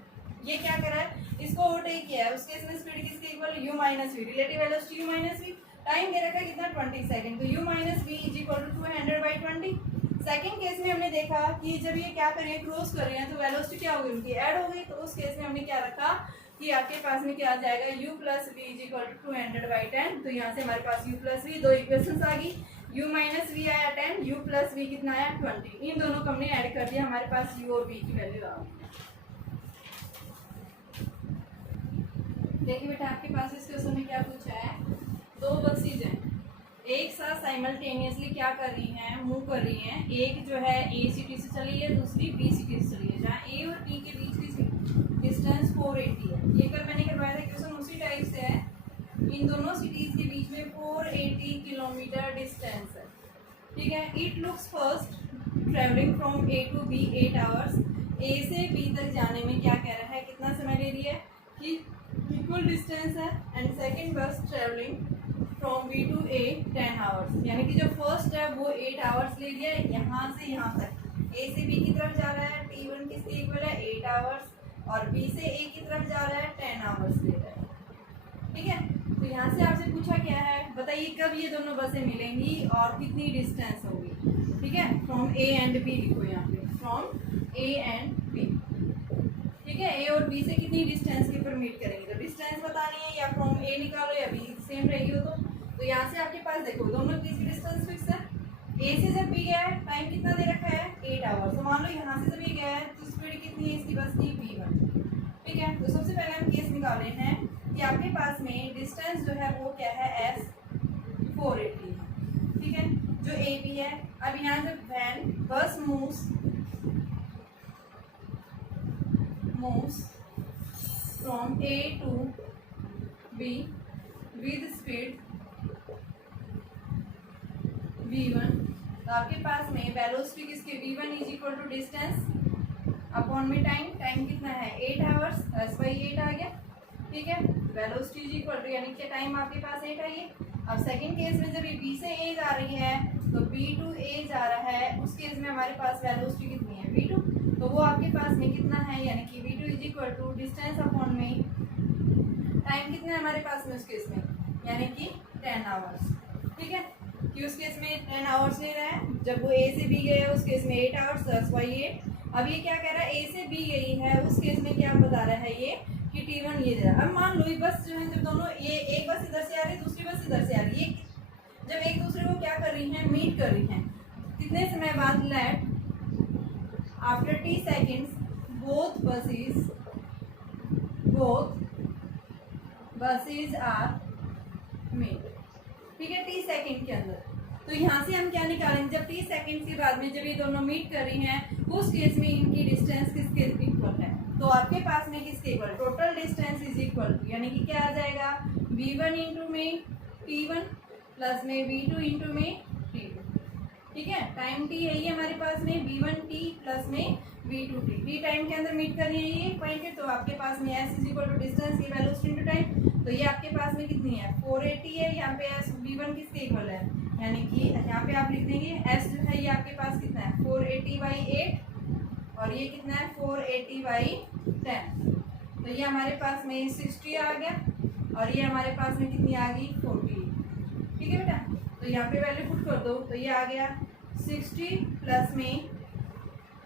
ये क्या कर रहा है, इसको ओवरटेक किया है, उसके इसमें स्पीड किसके equal u minus v, relative velocity u minus v. Time दे रखा है कितना 20 सेकंड, तो u minus v is equal to 200 by 20। Second case में हमने देखा कि जब ये क्या कर रही है क्रॉस कर रही है तो वेलोसिटी क्या हो गई उनकी ऐड हो गई। तो उस केस में हमने क्या रखा कि आपके पास में क्या आ जाएगा u plus v is equal to 200 by 10। तो यहाँ से हमारे पास u प्लस वी, दो इक्वेशंस आ गई, u माइनस वी आया 10, u प्लस वी कितना आया 20। इन दोनों को हमने ऐड कर दिया, हमारे पास u और v की वैल्यू आ गई। देखिए बेटा आपके पास इस क्वेश्चन में क्या पूछा है, दो बसेज हैं एक साथ साइमल्टेनियसली क्या कर रही हैं, मूव कर रही हैं। एक जो है ए सिटी से चली है, दूसरी बी सिटी से चली है, जहाँ ए और बी के बीच की डिस्टेंस 480 है। ये कल मैंने करवाया था क्वेश्चन उसी टाइप से है। इन दोनों सिटीज के बीच में 480 किलोमीटर डिस्टेंस है। ठीक है, it looks first travelling from A to B 8 hours. A से बी तक जाने में क्या कह रहा है, कितना समय ले रही है कि इक्वल डिस्टेंस है। And second bus travelling from B to A 10 hours, यानी कि जो फर्स्ट है वो 8 आवर्स ले लिया है यहाँ से यहाँ तक। ए से बी की तरफ जा रहा है, T1 किसके इक्वल है 8 आवर्स, और बी से ए की तरफ जा रहा है 10 आवर्स ले रहा है। ठीक है, तो यहाँ से आपसे पूछा क्या है, बताइए कब ये दोनों बसें मिलेंगी और कितनी डिस्टेंस होगी। ठीक है, फ्रॉम ए एंड बी लिखो यहाँ पे, फ्रॉम ए एंड बी। ठीक है, ए और बी से कितनी डिस्टेंस के ऊपर मीट करेंगे, तो डिस्टेंस बतानी है, या फ्रॉम ए निकालो या बी सेम रहेगी हो। तो यहाँ से आपके पास देखो दोनों की डिस्टेंस फिक्स है। ए से जब बी गया है टाइम कितना दे रखा है 8 आवर्स। तो मान लो यहाँ से जब ये गया है तो स्पीड कितनी है इसकी बस की v1। ठीक है, तो सबसे पहले हम केस निकाल रहे हैं कि आपके पास में डिस्टेंस जो है वो क्या है s 480 है। ठीक है, जो ए बी है। अब यहाँ जब वैन बस moves from A to B with speed v1, तो आपके पास में वेलोसिटी किसके v1 is equal to distance upon में टाइम कितना है 8 आवर्स, 10/8 आ गया। ठीक है, वेलोसिटी इज इक्वल टू यानी कि टाइम आपके पास 8 आई है। अब सेकंड केस में जब ये B से A जा रही है तो B टू A जा रहा है, उस केस में हमारे पास वेलोसिटी कितनी है v2, तो वो आपके पास में कितना है, यानी कि v2 is equal to distance upon में टाइम कितना है हमारे पास में उस केस में, यानी कि 10 आवर्स। ठीक है, कि उस केस में 10 आवर्स ले रहा है, जब वो ए से बी गए उस केस में 8 आवर्स 10/8। अब ये क्या कह रहा है, ए से बी गई है उस केस में क्या बता रहा है ये कि T1 ये दे रहा है। अब मान लो ये बस जो है, जब दोनों ये एक बस इधर से आ रही है दूसरी बस इधर से आ रही है, जब एक दूसरे को क्या कर रही हैं, मीट कर रही हैं, कितने समय बाद, let after t seconds both buses are meet। ठीक है, t सेकंड के अंदर। तो यहाँ से हम क्या निकालेंगे, जब t सेकंड के बाद में जब ये दोनों मीट कर रही हैं उस केस में इनकी डिस्टेंस किसके इक्वल है, तो आपके पास में किसके इक्वल, total distance is equal to, यानी कि क्या आ जाएगा v1 इंटू में t1 प्लस में v2 इंटू में t2। ठीक है। टाइम टी है ये हमारे पास में v1t प्लस में v2t, टी टाइम के अंदर मीट कर रही है ये पॉइंट है। तो आपके पास में s is equal to distance की वेलोसिटी इनटू टाइम, तो ये आपके पास में कितनी है 480 है। यहाँ पे s v1 किसके इक्वल है, यानी कि यहाँ पे आप लिख देंगे s जो है ये आपके पास कितना है 480/8 और ये कितना है 480/10, तो ये हमारे पास में 60 आ गया और ये हमारे पास में कितनी आ गई 40। ठीक है बेटा, तो यहाँ पे वैल्यू पुट कर दो, तो ये आ गया 60 प्लस में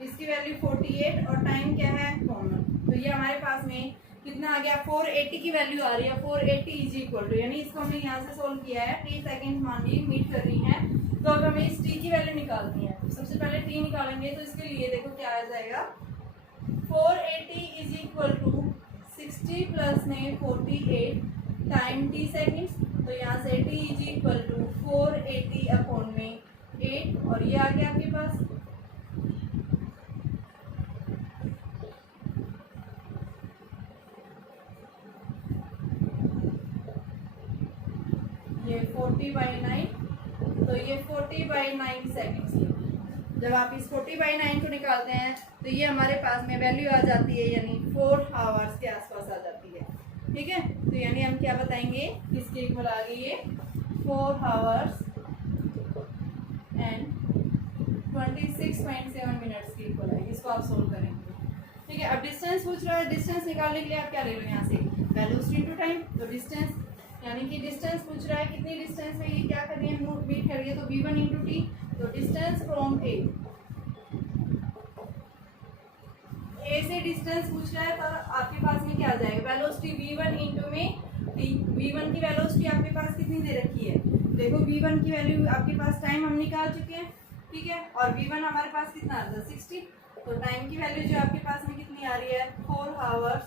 इसकी वैल्यू 48 और टाइम क्या है कॉमन, तो ये हमारे पास में कितना आ गया 480 की वैल्यू आ रही है। 480 इज इक्वल टू, यानी इसको हमने यहाँ से सोल्व किया है, टी सेकेंड मान ली मीट कर रही है, तो अब हमें इस टी की वैल्यू निकालनी है। सबसे पहले टी निकालेंगे, तो इसके लिए देखो क्या आ जाएगा 480 इज इक्वल टू 60 प्लस में 48 टाइम टी सेकेंड्स, तो यहाँ से टी इज इक्वल टू 480/8 और ये आ गया आपके पास ये 40/9, तो ये 40/9 सेकेंड्स। जब आप इस 40/9 को निकालते हैं तो ये हमारे पास में वैल्यू आ जाती है, यानी 4 आवर्स के आसपास आ जाती है। ठीक है, तो यानी हम क्या बताएंगे किसके इक्वल आ गई ये 4 आवर्स एंड 26.7 मिनट्स की इक्वल है। इसको आप सोल्व करेंगे। ठीक है, अब डिस्टेंस पूछ रहा है, डिस्टेंस निकालने के लिए आप क्या ले लो यहाँ से वेलोसिटी इनटू टाइम, तो डिस्टेंस यानी कि डिस्टेंस पूछ रहा है कितनी डिस्टेंस में ये क्या कर रही है मीट कर रही है, तो v1 इंटू टी, तो डिस्टेंस फ्रॉम ए से डिस्टेंस पूछ रहा है, तो आपके पास में क्या आ जाएगा वेलोसिटी v1 इंटू में टी। v1 की वेलोसिटी आपके पास कितनी दे रखी है, देखो v1 की वैल्यू आपके पास टाइम हम निकाल चुके हैं। ठीक है, और v1 हमारे पास कितना आ रहा है 60, तो टाइम की वैल्यू जो आपके पास में कितनी आ रही है 4 आवर्स,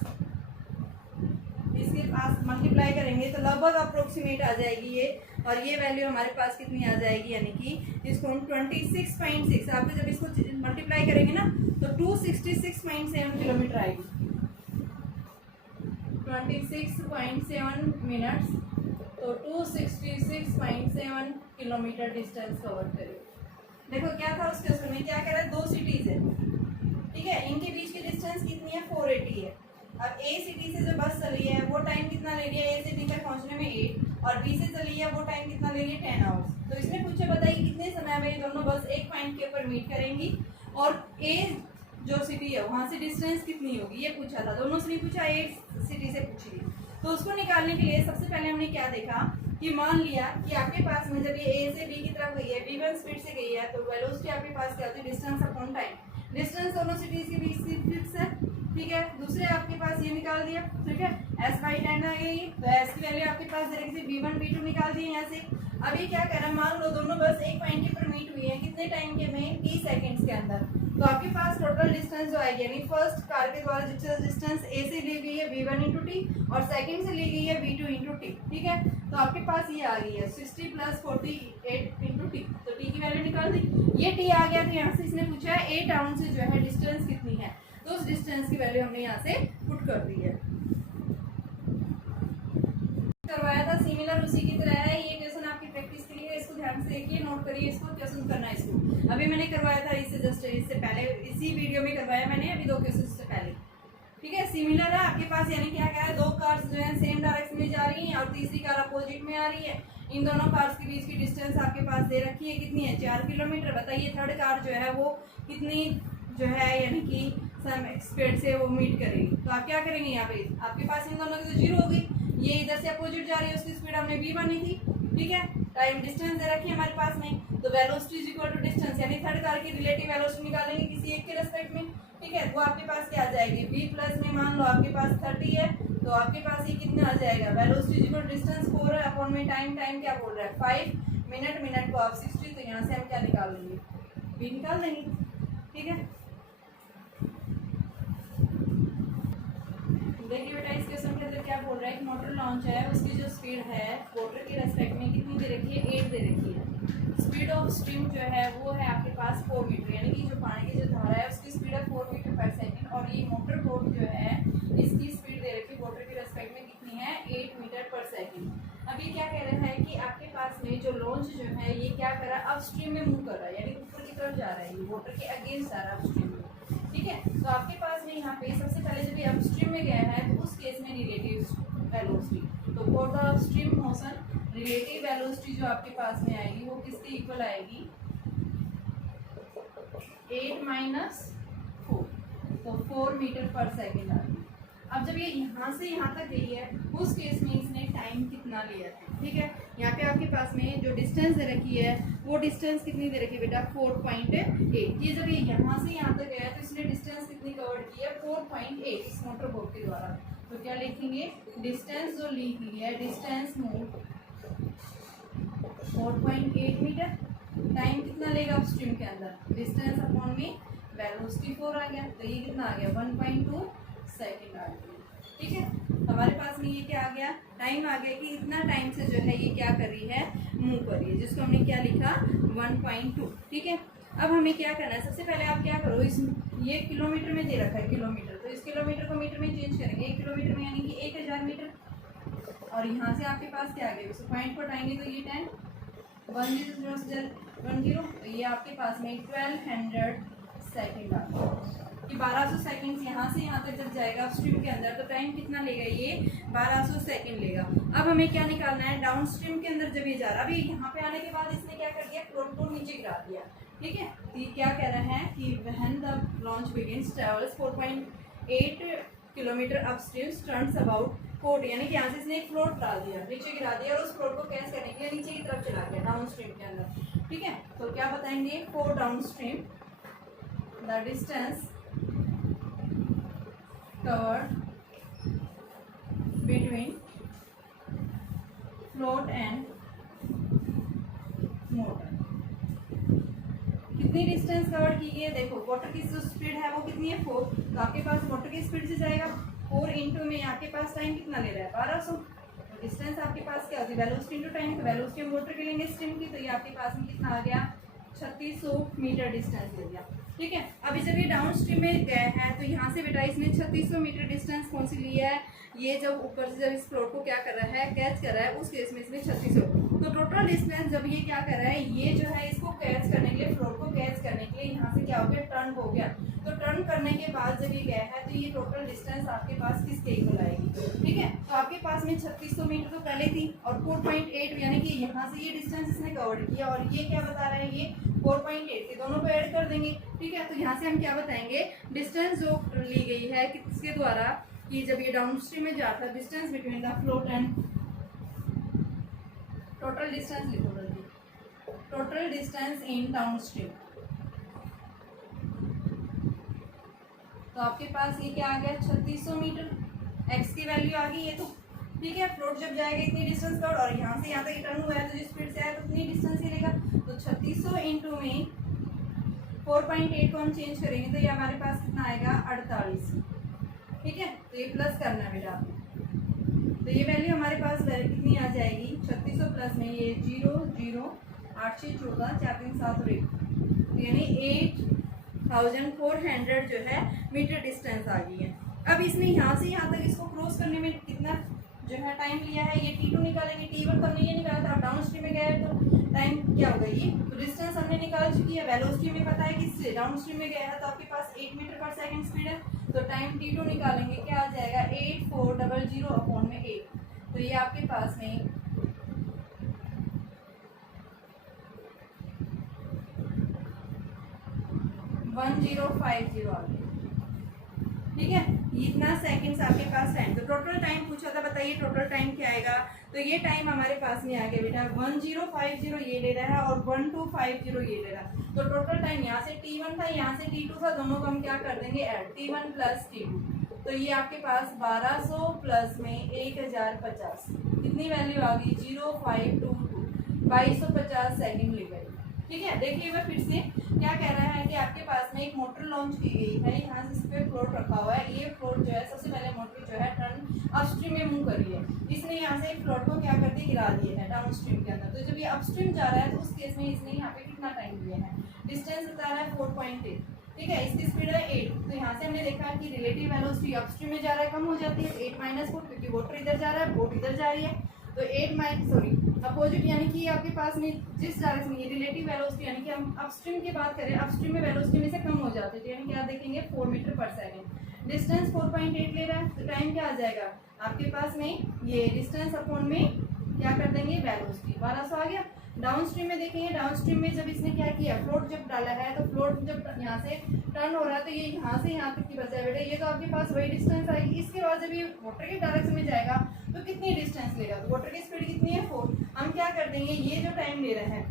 इसके पास मल्टीप्लाई करेंगे तो लगभग अप्रोक्सीमेट आ जाएगी ये, और ये वैल्यू हमारे पास कितनी आ जाएगी, यानी कि इसको हम 26.6 आपको जब इसको मल्टीप्लाई करेंगे ना तो 266.7 किलोमीटर आएगी, 26.7 मिनट्स, तो 266.7 किलोमीटर डिस्टेंस कवर करेगी। देखो क्या था उस क्वेश्चन में, क्या कह रहा है 2 सिटीज है। ठीक है, इनके बीच की डिस्टेंस कितनी है 480 है। अब ए सिटी से जो बस चली है वो टाइम कितना ले लिया, ए से बी तक पहुंचने में 8, और बी से चली है वो टाइम कितना ले लिया 10 आवर्स। तो इसने पूछा बताइए कितने समय में ये दोनों बस एक पॉइंट के ऊपर मीट करेंगी, और ए जो सिटी है वहां से डिस्टेंस कितनी होगी ये पूछा था। दोनों से नहीं पूछा, एक सिटी से पूछी थी। तो उसको निकालने के लिए सबसे पहले हमने क्या देखा कि मान लिया कि आपके पास में जब ये ए से बी की तरफ गई है, v1 स्पीड से गई है, तो वेलोसिटी आपके पास क्या होती है डिस्टेंस अपॉन टाइम। डिस्टेंस दोनों सिटीज के बीच फिक्स है। ठीक है, दूसरे आपके पास ये निकाल दिया। ठीक है, s/10 आ गई, तो s की वैल्यू आपके पास डायरेक्ट से v1 v2 निकाल दिए यहाँ से। अब ये क्या कर रहा है, मान लो दोनों बस एक पॉइंट के ऊपर मीट हुई है, कितने टाइम के में t सेकंड्स के अंदर, तो आपके पास टोटल डिस्टेंस जो आएगी, यानी फर्स्ट कार के द्वारा डिस्टेंस a से ली गई है v1 इंटू टी, और सेकंड से ली गई है v2 इंटू टी। ठीक है, तो आपके पास ये आ गई है 60 प्लस 48 इंटू टी, तो टी की वैल्यू निकाल दी। ये टी आ गया, तो यहाँ से इसने पूछा है ए टाउन से जो है डिस्टेंस कितनी है, तो उस डिस्टेंस की वैल्यू हमने यहाँ से पुट कर दी है। करवाया था सिमिलर उसी की तरह है, ये क्वेश्चन आपकी प्रैक्टिस के लिए, इसको ध्यान से देखिए, नोट करिए, इसको क्वेश्चन करना है इसको। अभी मैंने करवाया था इससे जस्ट इससे पहले, इसी वीडियो में करवाया मैंने अभी 2 क्वेश्चन से पहले। ठीक है, सिमिलर है आपके पास, यानी क्या क्या है 2 कार्स जो है सेम डायरेक्शन में जा रही हैं और तीसरी कार अपोजिट में आ रही है। इन दोनों कार्स के बीच की डिस्टेंस आपके पास दे रखी है, कितनी है 4 किलोमीटर। बताइए थर्ड कार जो है वो कितनी जो है यानी कि सम स्पीड से वो मीट करेगी, तो आप क्या करेंगे यहाँ पे आपके पास इन दोनों की तो 0 होगी, ये इधर से अपोजिट जा रही है, उसकी स्पीड हमने v मानी थी। ठीक है, टाइम डिस्टेंस दे रखी है हमारे पास में, तो velocity is equal to distance, यानी थर्ड कार की रिलेटिव वेलोसिटी निकालेंगे किसी एक के रेस्पेक्ट में। ठीक है, वो आपके पास क्या आ जाएगी v प्लस में, मान लो आपके पास 30 है, तो आपके पास ये कितना आ जाएगा velocity is equal to distance 4 है अपॉन में टाइम, टाइम क्या बोल रहा है 5 मिनट, मिनट को आप 60, तो यहाँ से हम क्या निकाल लेंगे v निकाल देंगे। ठीक है, देखिए बेटा इस क्वेश्चन के अंदर क्या बोल रहा है, एक मोटर लॉन्च है, उसकी जो स्पीड है वाटर के रेस्पेक्ट में कितनी दे रखी है 8 दे रखी है। स्पीड ऑफ स्ट्रीम जो है वो है आपके पास 4 मीटर, यानी कि जो पानी की जो धारा है उसकी स्पीड है 4 मीटर पर सेकंड, और ये मोटर बोट जो है इसकी स्पीड दे रखी है वाटर के रेस्पेक्ट में कितनी है 8 मीटर पर सेकंड। अब ये क्या कह रहा है कि आपके पास में जो लॉन्च लॉन्च जो है ये क्या कर रहा है, अपस्ट्रीम में मूव कर रहा है, यानी ऊपर की तरफ जा रहा है, ये वाटर के अगेंस्ट आ रहा है अपस्ट्रीम में। ठीक है, तो आपके पास में यहाँ पे सबसे पहले जब ये अपस्ट्रीम में गया है तो उस केस में रिलेटिव वेलोसिटी, तो for the upstream motion relative velocity जो आपके पास में आएगी वो किसके इक्वल आएगी, 8 माइनस 4, तो 4 मीटर पर सेकेंड आ गई। अब जब ये यहाँ से यहाँ तक गई है उस केस में इसने टाइम कितना लिया था। ठीक है, यहाँ पे आपके पास में जो डिस्टेंस दे रखी है वो डिस्टेंस कितनी दे रखी है बेटा, 4.8। ये जब ये यहाँ से यहाँ तक गया तो इसने डिस्टेंस कितनी कवर की है, 4.8 इस मोटर बोट के द्वारा। तो क्या लिखेंगे, डिस्टेंस जो ली गई है, डिस्टेंस मूव 4.8 मीटर, टाइम कितना लेगा अपस्ट्रीम के अंदर, डिस्टेंस अपॉन में वेलोसिटी 4 आ गया, तो ये कितना आ गया, 1.2 सेकेंड आ गया। ठीक है, हमारे पास में ये क्या आ गया, टाइम आ गया कि इतना टाइम से जो है ये क्या कर रही है, मूव कर रही है, जिसको हमने क्या लिखा 1.2। ठीक है, अब हमें क्या करना है, सबसे पहले आप क्या करो, इस ये किलोमीटर में दे रखा है किलोमीटर, तो इस किलोमीटर को मीटर में चेंज करेंगे, 1 किलोमीटर में यानी कि 1000 मीटर, और यहाँ से आपके पास क्या आ गया, उस पॉइंट पर आएंगे तो ये 10 10 तो ये आपके पास में 1200 सेकेंड आ गया कि 1200 सेकेंड यहाँ से यहाँ तक जब जाएगा अपस्ट्रीम के अंदर तो टाइम कितना लेगा, ये 1200 सेकेंड लेगा। अब हमें क्या निकालना है, डाउन स्ट्रीम के अंदर जब ये जा रहा, अभी यहाँ पे आने के बाद इसने क्या कर दिया, फ्लोट को नीचे गिरा दिया। ठीक है, तो ये क्या कह रहा है कि when the launch begins travels 4.8 kilometre upstream turns about 40, यानी कि यहाँ से इसने एक फ्लोट डाल दिया, नीचे गिरा दिया और उस फ्लोट को कैच करने के लिए नीचे की तरफ चला गया डाउन स्ट्रीम के अंदर। ठीक है, तो क्या बताएंगे, for down stream the distance covered between float and motor, कितनी डिस्टेंस कवर की है, देखो वाटर की जो स्पीड है वो कितनी है 4, तो आपके पास वाटर की स्पीड से जाएगा 4 इंटू में आपके पास टाइम कितना ले रहा है 1200, तो डिस्टेंस आपके पास क्या होती है, वेलोसिटी इंटू टाइम, तो वेलोसिटी हम वाटर के लेंगे स्ट्रीम की, तो ये आपके पास में कितना आ गया, 3600 मीटर डिस्टेंस ले गया। ठीक है, अभी जब ये डाउन स्ट्रीम में गया है तो यहाँ से बेटा इसने 3600 मीटर डिस्टेंस कौन सी लिया है, ये जब ऊपर से जब इस फ्लोट को क्या कर रहा है, कैच कर रहा है, उस केस में इसने 3600, तो टोटल डिस्टेंस जब ये क्या कर रहा है, ये जो है इसको कैच करने के लिए, फ्लोट को कैच करने के लिए यहाँ से क्या हो गया, टर्न हो गया, तो टर्न करने के बाद जब ये गया है तो ये टोटल डिस्टेंस आपके पास किसके इक्वल आएगी। ठीक है, तो आपके पास में 3600 मीटर तो पहले थी और 4.8 यानी कि यहाँ से ये डिस्टेंस इसने कवर किया और ये क्या बता रहा है, ये 4.8 के दोनों को ऐड कर देंगे। ठीक है, तो यहाँ से हम क्या बताएंगे, डिस्टेंस जो ली गई है किसके द्वारा, कि जब ये डाउन स्ट्रीम में जाता है, distance between the float and, total distance लिखो जल्दी, total distance in down stream, तो आपके पास ये क्या आ गया 3600 मीटर, एक्स की वैल्यू आ गई ये तो। ठीक है, फ्लोट जब जाएगा इतनी डिस्टेंस कवर और यहाँ से यहाँ तक टर्न हुआ है तो जिस स्पीड से आया तो उतनी डिस्टेंस ही लेगा, तो 3600 इंटू में 4.8 को हम चेंज करेंगे तो ये हमारे पास कितना आएगा 48। ठीक है, तो ये प्लस करना है बेटा आपने, तो ये वैल्यू हमारे पास कितनी आ जाएगी, 3600 प्लस में ये 0 0 8 6 14 4 3 7 और 1, यानी 8400 जो है मीटर डिस्टेंस आ गई है। अब इसने यहाँ से यहाँ तक इसको क्रॉस करने में कितना जो है टाइम लिया है, ये T2 निकालेंगे, T1 तो हमने ये निकाला था, अब डाउन स्ट्रीम में गया है तो टाइम क्या होगा, ये तो डिस्टेंस हमने निकाल चुकी है, वेलोसिटी में पता है कि डाउन स्ट्रीम में गया है तो आपके पास 8 मीटर पर सेकंड स्पीड है, तो टाइम T2 निकालेंगे, क्या आ जाएगा 8400 अपॉन में 8, तो ये आपके पास में 1050 आ गया। ठीक है, इतना सेकंड्स आपके पास टाइम, तो टोटल टाइम पूछा था, बताइए टोटल टाइम क्या आएगा, तो ये टाइम हमारे पास में आ गया बेटा 1050 ये ले रहा है और 1250 ये ले रहा है, तो टोटल टाइम यहाँ से T1 था यहाँ से T2 था, दोनों को हम क्या कर देंगे ऐड, T1 प्लस T2, तो ये आपके पास 1200 प्लस में 1050 कितनी वैल्यू आ गई 0522 2250 सेकेंड ले गई। ठीक है, देखिए मैं फिर से क्या कह रहा है कि आपके पास में एक मोटर लॉन्च की गई है, यहाँ से इस पे फ्लोट रखा हुआ है, ये फ्लोट जो है सबसे पहले मोटर जो है टर्न अपस्ट्रीम में मूव कर रही है, इसने यहाँ से एक फ्लोट को क्या कर दिया गिरा दिए है डाउन स्ट्रीम के अंदर, तो जब ये अपस्ट्रीम जा रहा है तो उस केस में इसने यहाँ पे कितना टाइम लिया है, डिस्टेंस बता रहा है 4.8। ठीक है, इसकी स्पीड है 8, तो यहाँ से हमने देखा कि रिलेटिव वेलोसिटी अपस्ट्रीम में जा रहा है कम हो जाती है, 8 - 4 क्योंकि वाटर इधर जा रहा है, बोट इधर जा रही है, तो अपोजिट यानी कि आपके पास में जिस डायरेक्शन में रिलेटिव वेलोसिटी, यानी कि हम अपस्ट्रीम की बात करें, अपस्ट्रीम में वेलोसिटी में से कम हो जाती है, तो यानी क्या देखेंगे 4 मीटर पर सेकेंड। डिस्टेंस 4.8 ले रहा है, तो टाइम क्या आ जाएगा आपके पास में, ये डिस्टेंस अपॉन में क्या कर देंगे वेलोसिटी, 1200 आ गया। डाउन स्ट्रीम में देखेंगे, डाउन स्ट्रीम में जब इसने क्या किया, फ्लोट जब डाला है, तो फ्लोट जब यहाँ से टर्न हो रहा है, तो ये यहाँ से यहाँ तक की बचा है बेटा, ये तो आपके पास वही डिस्टेंस आएगी। इसके बाद जब ये वाटर के डायरेक्शन में जाएगा तो कितनी डिस्टेंस लेगा, तो वाटर की स्पीड कितनी है 4। हम क्या कर देंगे, ये जो टाइम ले रहे हैं,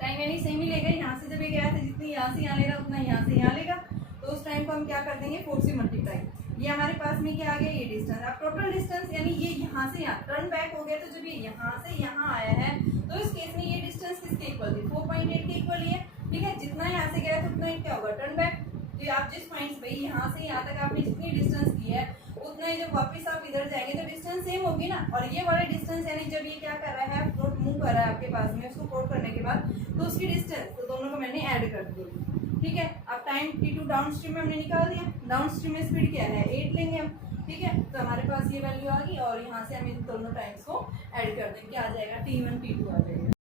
टाइम यानी सेम ही लेगा, यहाँ से जब ये गया था जितनी यहाँ से यहाँ ले रहा उतना यहाँ से यहाँ लेगा, तो उस टाइम को हम क्या कर देंगे 4 से मल्टीप्लाई। ये हमारे पास में क्या आ गया, ये डिस्टेंस। अब टोटल डिस्टेंस यानी ये यहाँ से यहाँ टर्न बैक हो गया, तो जब ये यहाँ से यहाँ आया है, तो इस केस में ये डिस्टेंस किसके इक्वल थी, 4.8 के इक्वल ही है। ठीक है, जितना यहाँ से गया तो उतना ही क्या होगा टर्न बैक। तो आप जिस पॉइंट पे यहाँ से यहाँ तक आपने जितनी डिस्टेंस की है, उतना ही जब वापस आप इधर जाएंगे तो डिस्टेंस सेम होगी ना। और ये वाला डिस्टेंस यानी जब ये क्या कर रहा है, फ्लोट मूव कर रहा है आपके पास में, उसको फ्लोट करने के बाद तो उसकी डिस्टेंस, तो दोनों को मैंने ऐड कर दिया। ठीक है, अब टाइम T2 डाउन स्ट्रीम में हमने निकाल दिया, डाउन स्ट्रीम में स्पीड क्या है 8 लेंगे हम। ठीक है, तो हमारे पास ये वैल्यू आ गई, और यहाँ से हम इन दोनों टाइम्स को ऐड कर देंगे, क्या आ जाएगा T1 T2 आ जाएगा।